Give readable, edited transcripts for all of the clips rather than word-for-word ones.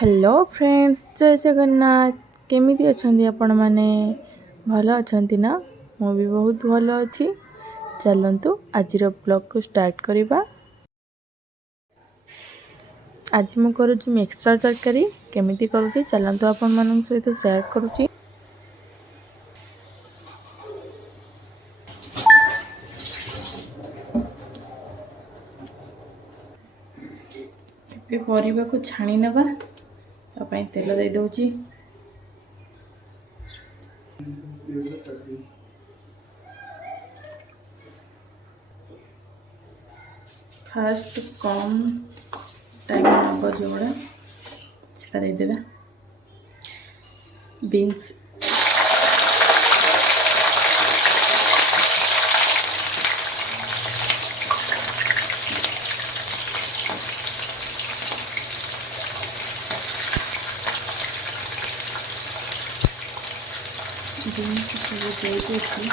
Hello friends, जय जगन्नाथ। केमिति अछंती आपण माने? भल अछंती ना? मु भी बहुत भल अच्छी। चलंतु आजिर ब्लॉग को स्टार्ट करिबा। आज मु करूची मिक्सचर तरकारी। केमिति करूची चलंतु आपण मानन सहित शेयर करूची। पे परिबा को छाणी नबा। ता पई तेल दे दउची। फास्ट कम टाइम नंबर जोड़ा सेटा दे देबा। बीन्स बीन्स सब दे देती।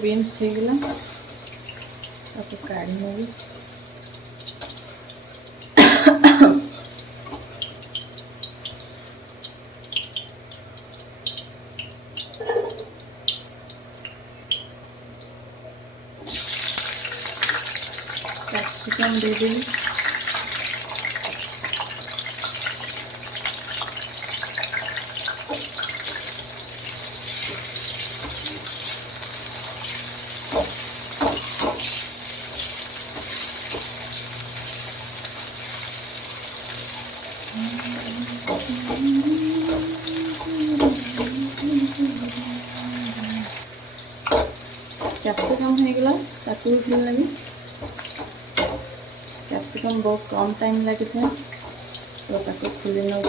बीन्स हो गला आपको काढ़ी नेबी। कैप्सिकम दे देवी। कैप्सिकम हो गला ताकू उठल लगी। कैप्सिकम बहुत कम टाइम लगी था तो ताकू खुले नौ।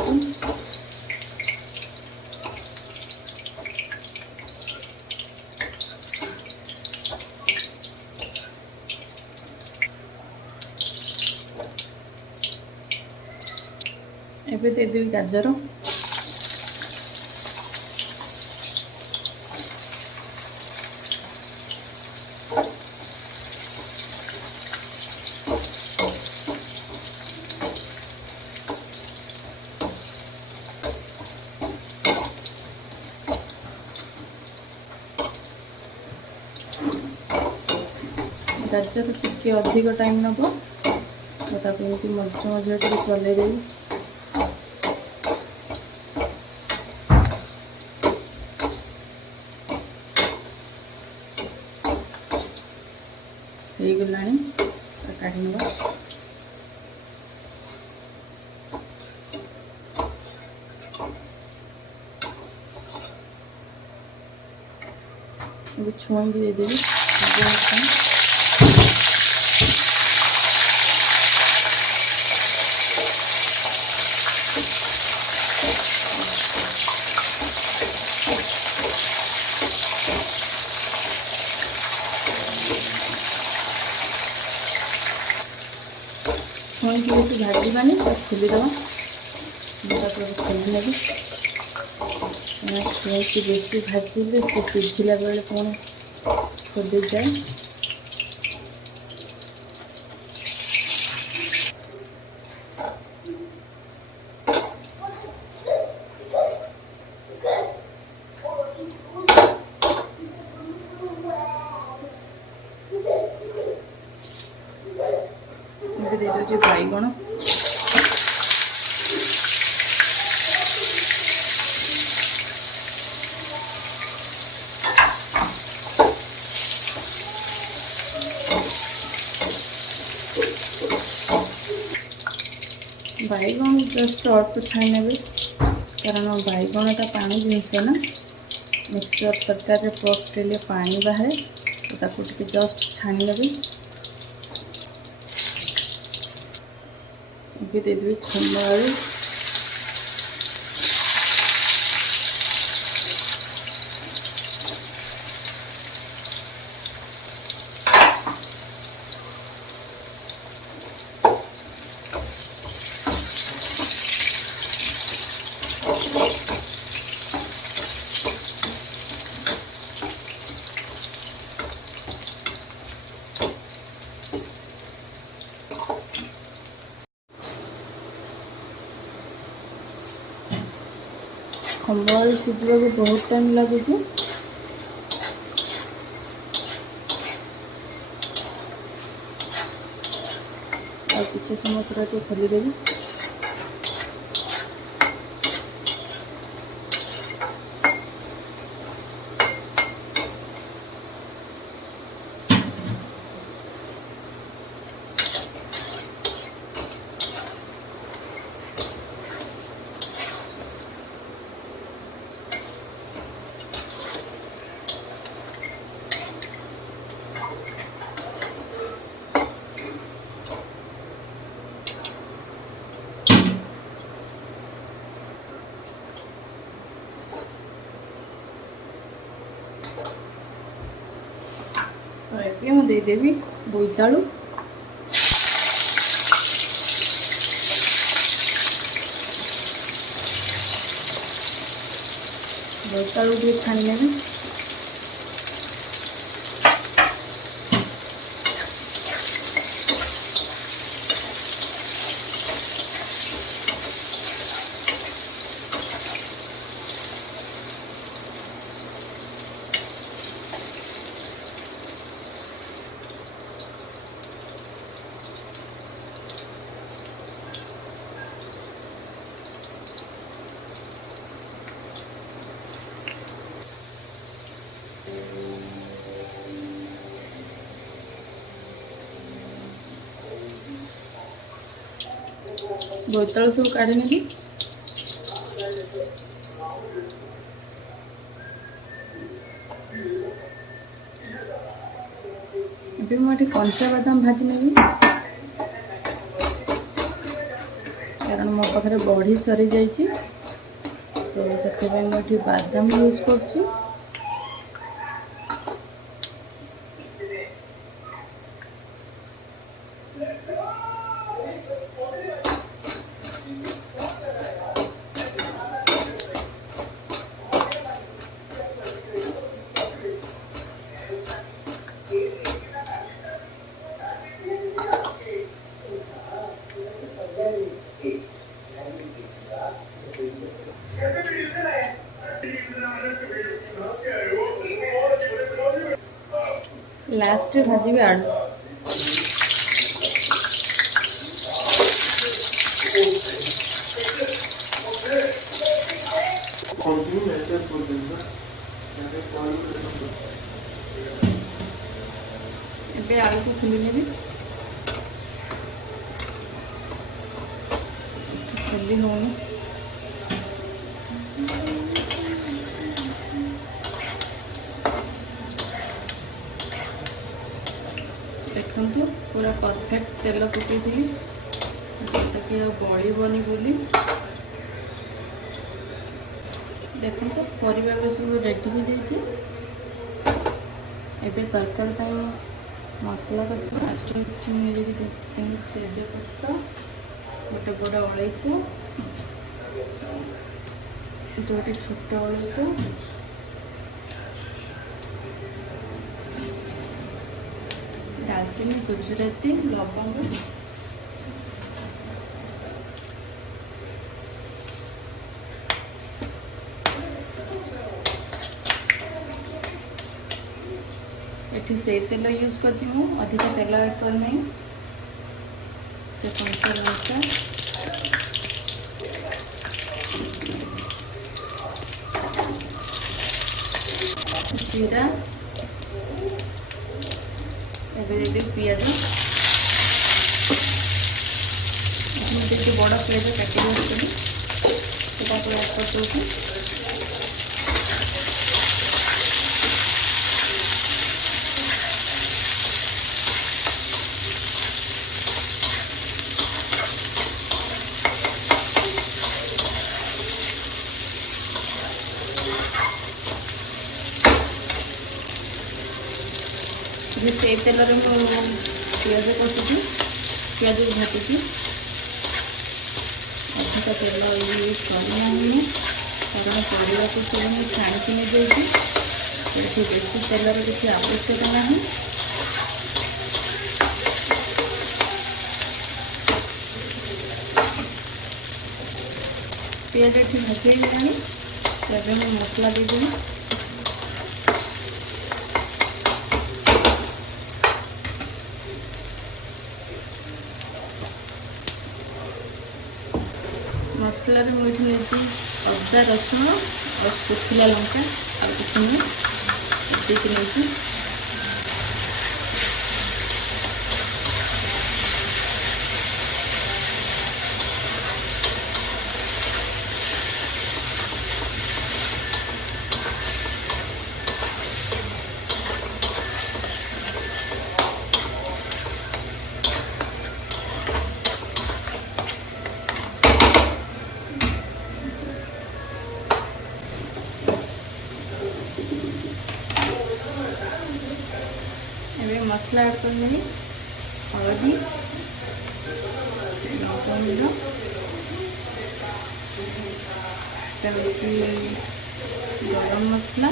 एबे दे देवी गाजर। गाजर टिके अधिक टाइम नब तो मझे मझे चल देवी। हो गला काढ़ी नवा। छुई भी दे देवी। छुई की बेसी भाजबानी खोलीदबा। खोली नेबी। छुई की बेसी भाजिले से सिझिला बेले पुणी खोली जाए। दे दे बैगण। बैगण जस्ट अल्प छाई ने कारण बैगणटा पानी जिनस ना। मिक्सचर तरकारी पकड़े पानी बाहर तो जस्ट छाणी ने। दे देवी खम्ब आलू। खंब आलू सिझा को बहुत टाइम लगुच। आ किसी समय पूरा खोलीदेवी। तो ये मुझे देदेवी बोईतालु। बोईतालु भी छाणी नेबी। बोईतालु सब काढ़ी नेबी। ଏବେ ମୁଁ ଏଠି କଞ୍ଚା ବାଦାମ ଭାଜି ନେବି, କାରଣ ମୋ ପାଖରେ ବଢ଼ି ସରିଯାଇଛି, ତ ସେଥିପାଇଁ ମୁଁ ଏଠି ବାଦାମ ୟୁଜ୍ କରୁଛି। लास्ट भाजी आलू। ଏବେ ଆଳୁକୁ ଖୋଲି ନେବି। ଖୋଲି ହେଉନି। देखु पूरा परफेक्ट तेल पकई थी कि बड़बनी बोली। देखो तो परिवा सब रेडी हो जाए। तरकारी मसला कषा तेजपत्ता गोटे बड़ अलैच दुटी छोट अलैच दालचीनी गुजराती लवंग एठी से तेल यूज कर अधिक तेल ऐड करना कंचा लंका जीरा पियाज मुझे बड़ पियाज काटी रखी ऐड कर दूँ। से तेल पियाज कषुची पियाज भाजुची अधिक तेल यूज करना कारण परिवा को सब छाणिकी नहीं बेसी तेलर किसी आवश्यक नहीं। पियाज ये भाजी गलानी ଏବେ ମୁଁ ମସଲା ଦେଇଦେବି। ମସଲାରେ ମୁଁ ଏଠି ନେଇଛି ଅଦା ରସୁଣ ଆଉ ଶୁଖିଲା ଲଙ୍କା ଆଉ କିଛି ନୁହେଁ, ଏତିକି ନେଇଛି। ଏବେ ମସଲା ଆଡ଼୍ କରିଦେବି। ହଳଦୀ, ଲଙ୍କା ଗୁଣ୍ଡ, ତାପରେ ଗରମ ମସଲା,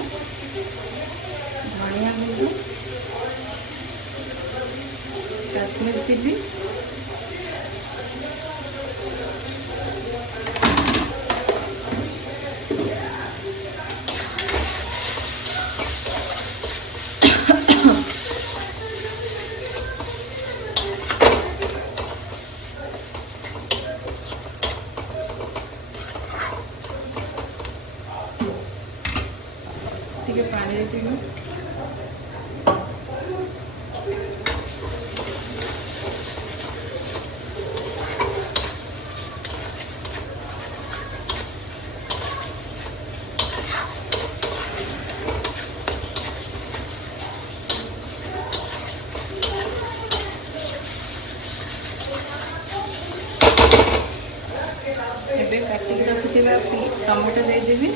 ଧନିଆ ଗୁଣ୍ଡ, କାଶ୍ମୀର ଚିଲି, ଟିକେ ପାଣି ଦେଇଦେବି। ଏବେ କାଟିକି ରଖିଥିବା ଟମାଟୋ ଦେଇଦେବି।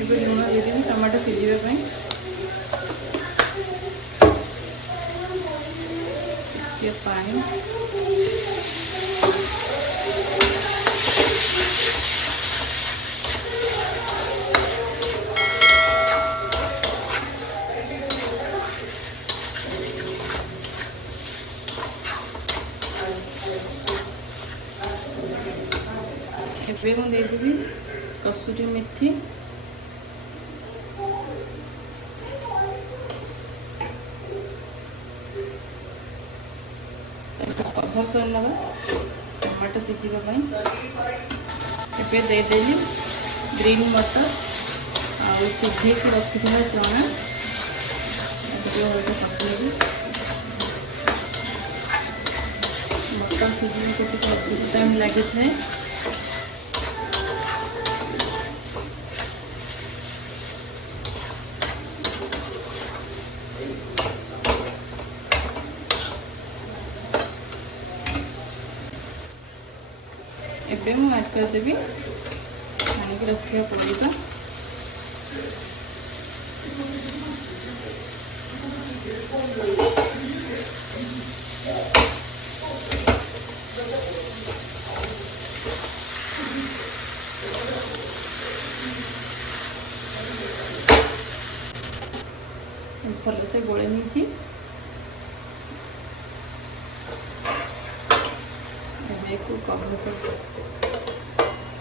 ଏବେ ଲୁଣ ଦେଇଦେବି ଟମାଟୋ ସିଝିବା ପାଇଁ। ଟିକେ ପାଣି, ଏବେ ମୁଁ ଦେଇଦେବି କସୁରୀ ମେଥି, କଭର କରିନେବା ଟମାଟୋ ସିଝିବା ପାଇଁ। ଏବେ ଦେଇଦେଲି ଗ୍ରୀନ୍ ମଟର ଆଉ ସିଝେଇକି ରଖିଥିବା ଚଣା, ଟିକେ ହଳଦୀ ପକେଇବି। ମଟର ସିଝିବାକୁ ଟିକେ ଅଧିକ ଟାଇମ୍ ଲାଗିଥାଏ। ଏବେ ମୁଁ ଆଡ୍ କରିଦେବି ଆଣିକି ରଖିଥିବା ପରିବା। भलसे गोले नहीं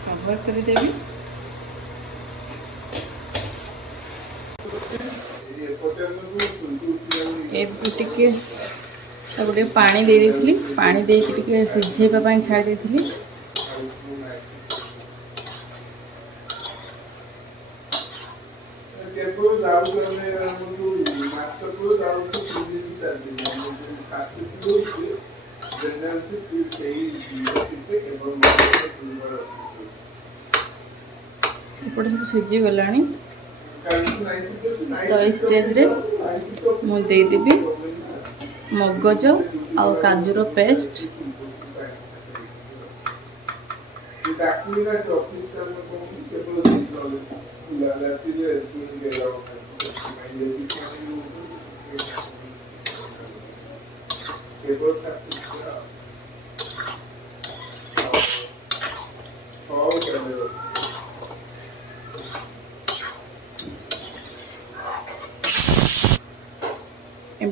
कवर करदेवी। टे गोटे पानी दे देती, पानी दे सिझेवाई छाड़ी देती। एपटे सब सीझी गला तो स्टेज रे मु देदेवी मगज आ काजूर पेस्ट।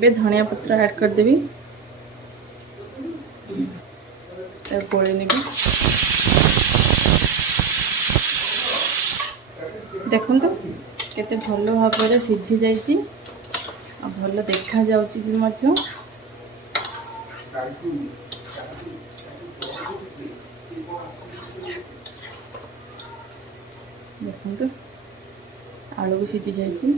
ଏବେ ଧनिया पत्र ऐड करदेवी गोले नेबी देखो केते भल भाव में सीझी जाइए भल देखा जाउची भी मध्य देखो आलू भी सीझी जाइए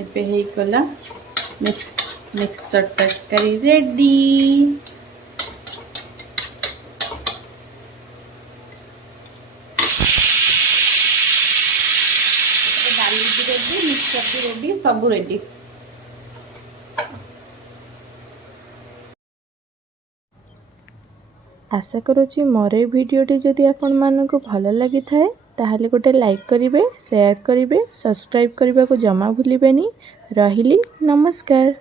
एबे हे गला मिक्सर तरकारी रेडी डाली भी रेडी मिक्सर भी रेडी सब रेडी आशा करुँची मोर ए भिडियोटी जदि आपण मानक भल लगी थाए ताहले गोटे लाइक करिवे शेयर करिवे सब्सक्राइब करने को जमा भूलिबेनी रहिली नमस्कार।